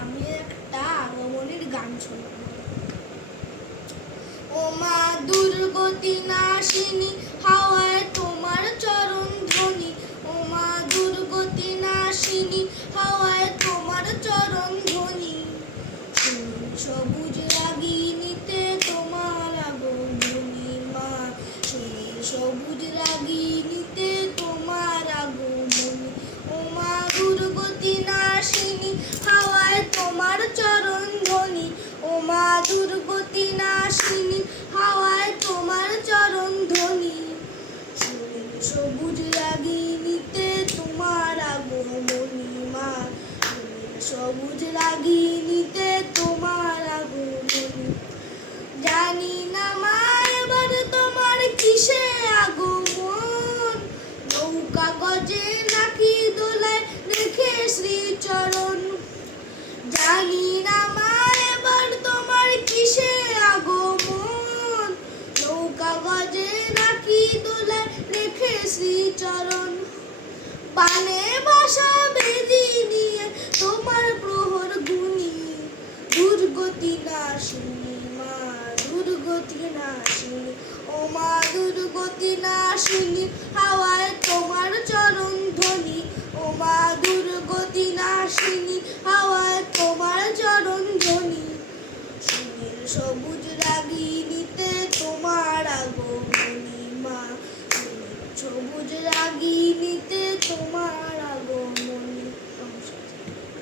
আমি একটা আগমনীর গান শোনাব। ও মা দুর্গতি নাশিনী, হাওয়ায় তোমার চরণ ধ্বনি। ও মা দুর্গতি নাশিনী, হাওয়ায় তোমার চরণ ধ্বনি। সবুজ রাগিনীতে তোমার আগমনী মা, সবুজ রাগিনীতে তোমার আগমনী। ও মা দুর্গতি নাশিনী, হাওয়ায় তোমার চরণ ধ্বনি। ও মা দুর্গতি নাশিনী, হাওয়ায় তোমার চরণ ধ্বনি। সবুজ রাগিনীতে তোমার আগমনী মা, সবুজ রাগিনীতে তোমার আগমনী। জানি না মা এবার তোমার কিসে আগমন, নৌকা গজে নাকি দোলায় রেখে শ্রীচরণ। জানি না মা এবার তোমার কিসে আগমন, নৌকা গজে নাকি দোলায় রেখে শ্রীচরণ। পানে বাসা বেদি নিয়ে তোমার প্রহর গুনি, দুর্গতি নাশিনী মা, দুর্গতি নাশিনী। ও মা দুর্গতি নাশিনী, হাওয়ায় তোমার চরণ ধ্বনি। ও মা দুর্গতি নাশিনী, হাওয়ায় তোমার চরণ ধ্বনি। সবুজ রাগিনীতে তোমার আগমনী মা, সবুজ রাগিনীতে